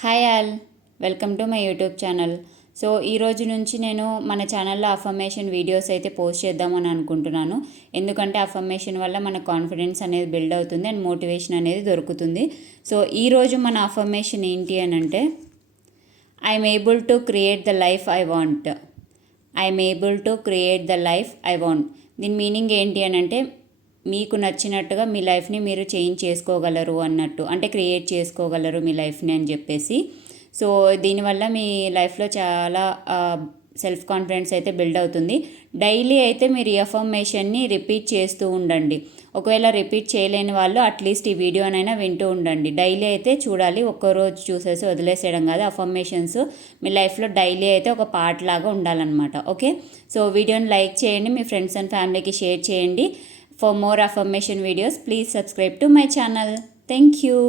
Hi all, welcome to my YouTube channel. So ఈ రోజు నుంచి నేను మన ఛానల్లో అఫర్మేషన్ వీడియోస్ అయితే పోస్ట్ చేద్దామని అనుకుంటున్నాను. ఎందుకంటే అఫర్మేషన్ వల్ల మన కాన్ఫిడెన్స్ అనేది బిల్డ్ అవుతుంది అండ్ మోటివేషన్ అనేది దొరుకుతుంది. సో ఈరోజు మన అఫర్మేషన్ ఏంటి అని అంటే, I'm able to create the life I want. I'm able to create the life I want. దీని మీనింగ్ ఏంటి అని అంటే, మీకు నచ్చినట్టుగా మీ లైఫ్ని మీరు చేంజ్ చేసుకోగలరు అన్నట్టు, అంటే క్రియేట్ చేసుకోగలరు మీ లైఫ్ని అని చెప్పేసి. సో దీనివల్ల మీ లైఫ్లో చాలా సెల్ఫ్ కాన్ఫిడెన్స్ అయితే బిల్డ్ అవుతుంది. డైలీ అయితే మీరు ఈ అఫర్మేషన్ని రిపీట్ చేస్తూ ఉండండి. ఒకవేళ రిపీట్ చేయలేని వాళ్ళు అట్లీస్ట్ ఈ వీడియోనైనా వింటూ ఉండండి. డైలీ అయితే చూడాలి, ఒక్కరోజు చూసేసి వదిలేసేయడం కాదు. అఫర్మేషన్స్ మీ లైఫ్లో డైలీ అయితే ఒక పార్ట్ లాగా ఉండాలన్నమాట. ఓకే, సో వీడియోని లైక్ చేయండి, మీ ఫ్రెండ్స్ అండ్ ఫ్యామిలీకి షేర్ చేయండి. For more affirmation videos, please subscribe to my channel. Thank you.